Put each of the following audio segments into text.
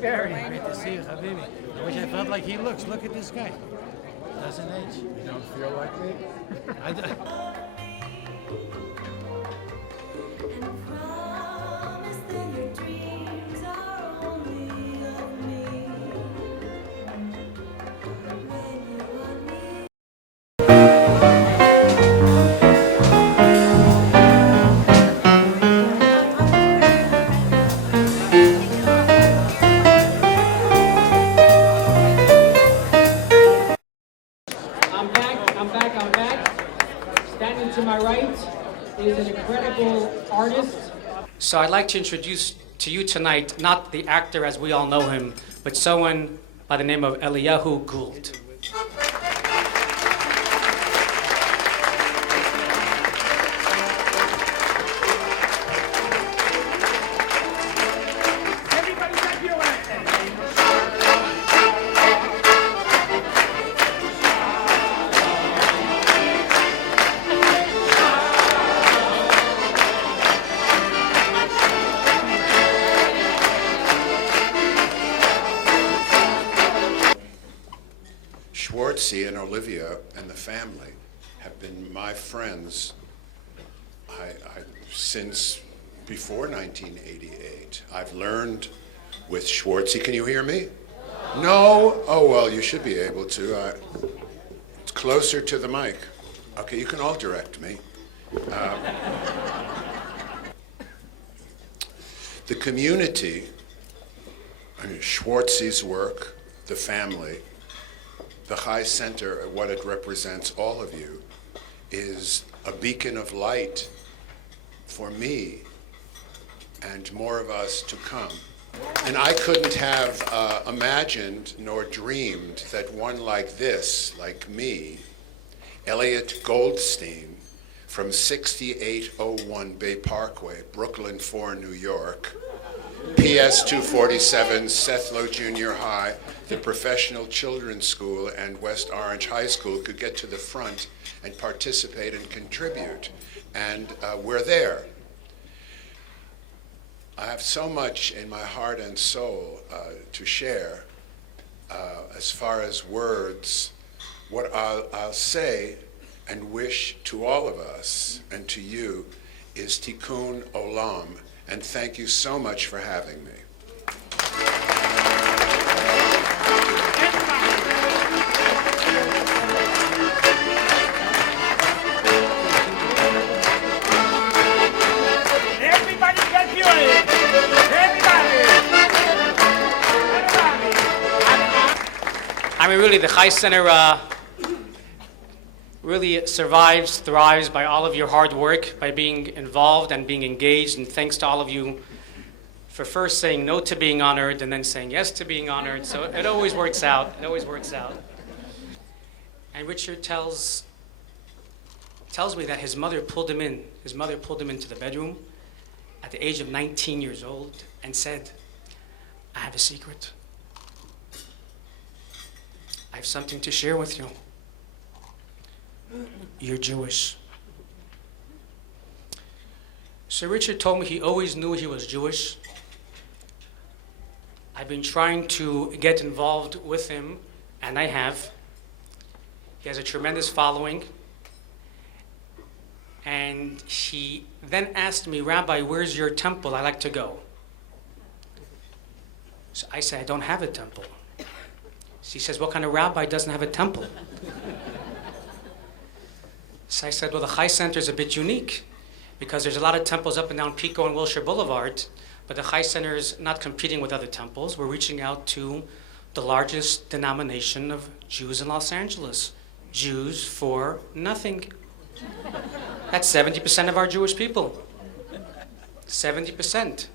Barry. Great to see you, Habibi. I wish I felt like he looks. Look at this guy. Doesn't age. You don't feel like me? I do. I'm back. Standing to my right is an incredible artist. So I'd like to introduce to you tonight, not the actor as we all know him, but someone by the name of Eliyahu Gould. Schwartzy and Olivia and the family have been my friends since before 1988. I've learned with Schwartzy. Can you hear me? No? Oh, well, you should be able to. It's closer to the mic. Okay, you can all direct me. The community, Schwartzy's work, the family, the High Center, what it represents, all of you, is a beacon of light for me and more of us to come. And I couldn't have imagined nor dreamed that one like this, like me, Elliot Goldstein, from 6801 Bay Parkway, Brooklyn 4, New York, PS 247, Sethlo Junior High, the Professional Children's School, and West Orange High School could get to the front and participate and contribute. And we're there. I have so much in my heart and soul to share as far as words. What I'll say and wish to all of us and to you is Tikkun Olam, and thank you so much for having me. Everybody get feeling. I mean, really, the Chai Center really survives, thrives by all of your hard work, by being involved and being engaged, and thanks to all of you for first saying no to being honored and then saying yes to being honored. So it always works out. It always works out. And Richard tells me that his mother pulled him in. His mother pulled him into the bedroom at the age of 19 years old and said, "I have a secret. I have something to share with you. You're Jewish." So Richard told me he always knew he was Jewish. I've been trying to get involved with him, and I have. He has a tremendous following. And he then asked me, "Rabbi, where's your temple? I like to go." So I said, "I don't have a temple." So he says, "What kind of rabbi doesn't have a temple?" So I said, "Well, the Chai Center is a bit unique because there's a lot of temples up and down Pico and Wilshire Boulevard, but the Chai Center is not competing with other temples. We're reaching out to the largest denomination of Jews in Los Angeles. Jews for nothing. That's 70% of our Jewish people. 70%.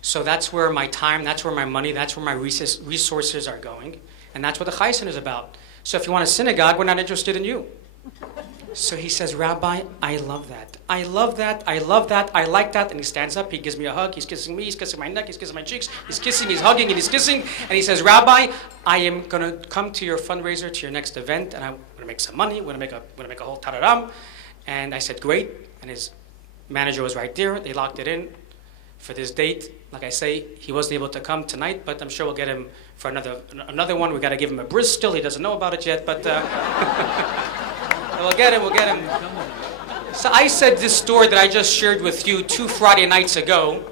So that's where my time, that's where my money, that's where my resources are going, and that's what the Chai Center is about. So if you want a synagogue, we're not interested in you." So he says, "Rabbi, I love that. I love that. I love that. I like that." And he stands up, he gives me a hug, he's kissing me, he's kissing my neck, he's kissing my cheeks, he's kissing, he's hugging, and he's kissing. And he says, "Rabbi, I am going to come to your fundraiser, to your next event, and I'm going to make some money. We're going to make a whole tararam." And I said, "Great." And his manager was right there. They locked it in. for this date. Like I say, he wasn't able to come tonight, but I'm sure we'll get him for another one. We got to give him a bris still. He doesn't know about it yet, but we'll get him. So I said this story that I just shared with you 2 Friday nights ago.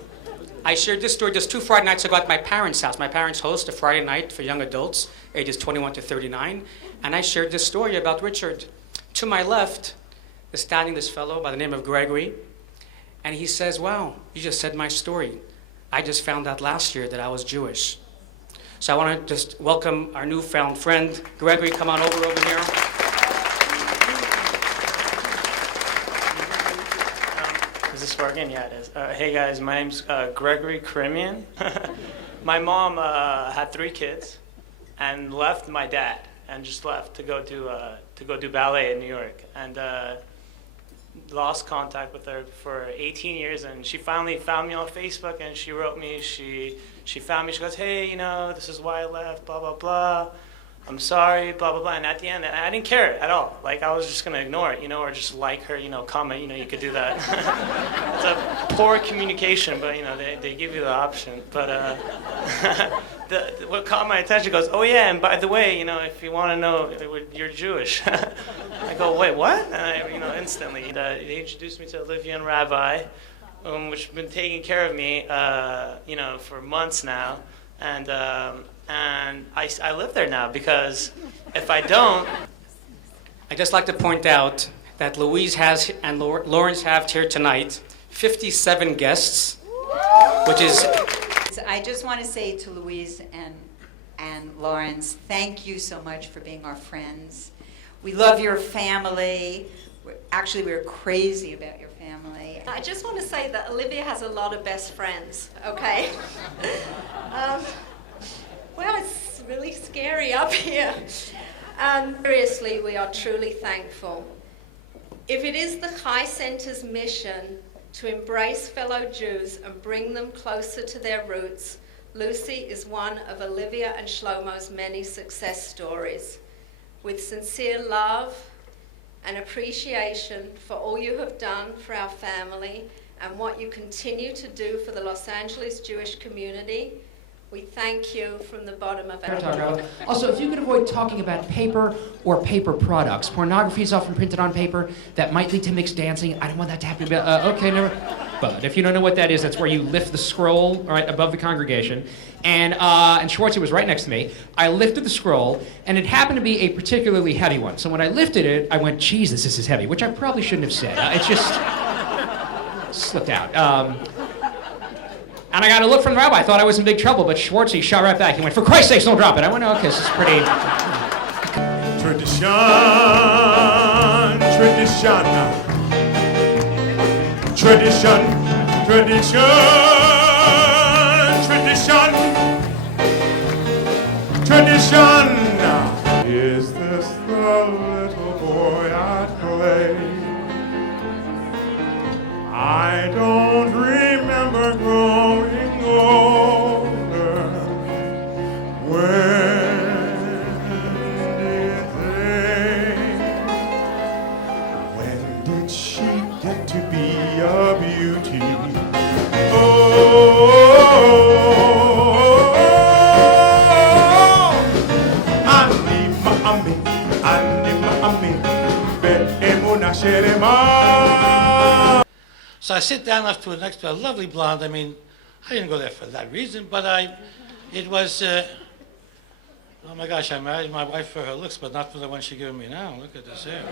I shared this story just 2 Friday nights ago at my parents' house. My parents host a Friday night for young adults, ages 21 to 39, and I shared this story about Richard. To my left is standing this fellow by the name of Gregory, and he says, wow, you just said my story. I just found out last year that I was Jewish. So I want to just welcome our newfound friend, Gregory. Come on over here. Is this working? Yeah, it is. Hey guys, my name's Gregory Krimian. My mom had 3 kids and left my dad and just left to go do ballet in New York, and lost contact with her for 18 years, and she finally found me on Facebook, and she wrote me. She found me. She goes, hey, you know, this is why I left. Blah blah blah. I'm sorry, blah, blah, blah. And at the end, I didn't care at all. Like, I was just going to ignore it, you know, or just like her, you know, comment, you know, you could do that. It's a poor communication, but, you know, they give you the option. But what caught my attention goes, oh, yeah, and by the way, you know, if you want to know, you're Jewish. I go, wait, what? And I, you know, instantly, they introduced me to Olivia and Rabbi, which have been taking care of me, you know, for months now. And I live there now, because if I don't... I'd just like to point out that Louise has and Lawrence have here tonight 57 guests, which is... I just want to say to Louise and Lawrence, thank you so much for being our friends. We love your family. Actually, we're crazy about your family. I just want to say that Olivia has a lot of best friends, okay? Well, it's really scary up here. Seriously, we are truly thankful. If it is the Chai Center's mission to embrace fellow Jews and bring them closer to their roots, Lucy is one of Olivia and Shlomo's many success stories. With sincere love and appreciation for all you have done for our family and what you continue to do for the Los Angeles Jewish community, we thank you from the bottom of our heart. Also, if you could avoid talking about paper or paper products. Pornography is often printed on paper. That might lead to mixed dancing. I don't want that to happen. Okay, never. But if you don't know what that is, that's where you lift the scroll right above the congregation. And Schwartzy was right next to me. I lifted the scroll, and it happened to be a particularly heavy one. So when I lifted it, I went, Jesus, this is heavy, which I probably shouldn't have said. It just slipped out. And I got a look from the rabbi. I thought I was in big trouble, but Schwartzy shot right back. He went, for Christ's sakes, don't drop it. I went, okay, this is pretty... Tradition. Is this the little boy at play? I don't remember growing older. When did she get to be a beauty? Oh, So I sit down next to a lovely blonde. I mean, I didn't go there for that reason, but it was, oh my gosh, I married my wife for her looks, but not for the one she gave me now. Look at this hair.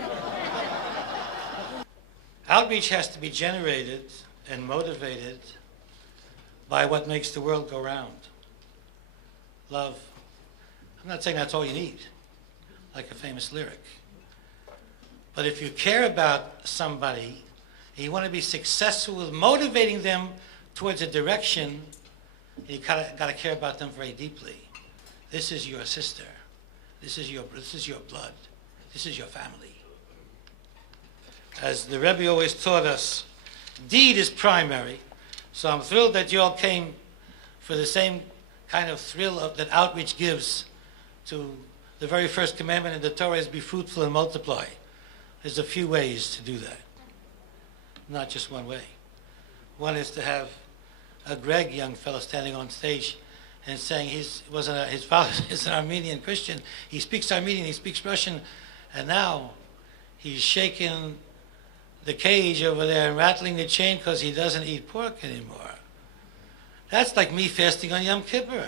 Outreach has to be generated and motivated by what makes the world go round. Love. I'm not saying that's all you need, like a famous lyric. But if you care about somebody, and you want to be successful with motivating them towards a direction, you got to care about them very deeply. This is your sister. This is your blood. This is your family. As the Rebbe always taught us, deed is primary. So I'm thrilled that you all came for the same kind of thrill that outreach gives to the very first commandment in the Torah is be fruitful and multiply. There's a few ways to do that. Not just one way. One is to have a Greg young fellow standing on stage and saying his father is an Armenian Christian. He speaks Armenian, he speaks Russian, and now he's shaking the cage over there and rattling the chain because he doesn't eat pork anymore. That's like me fasting on Yom Kippur.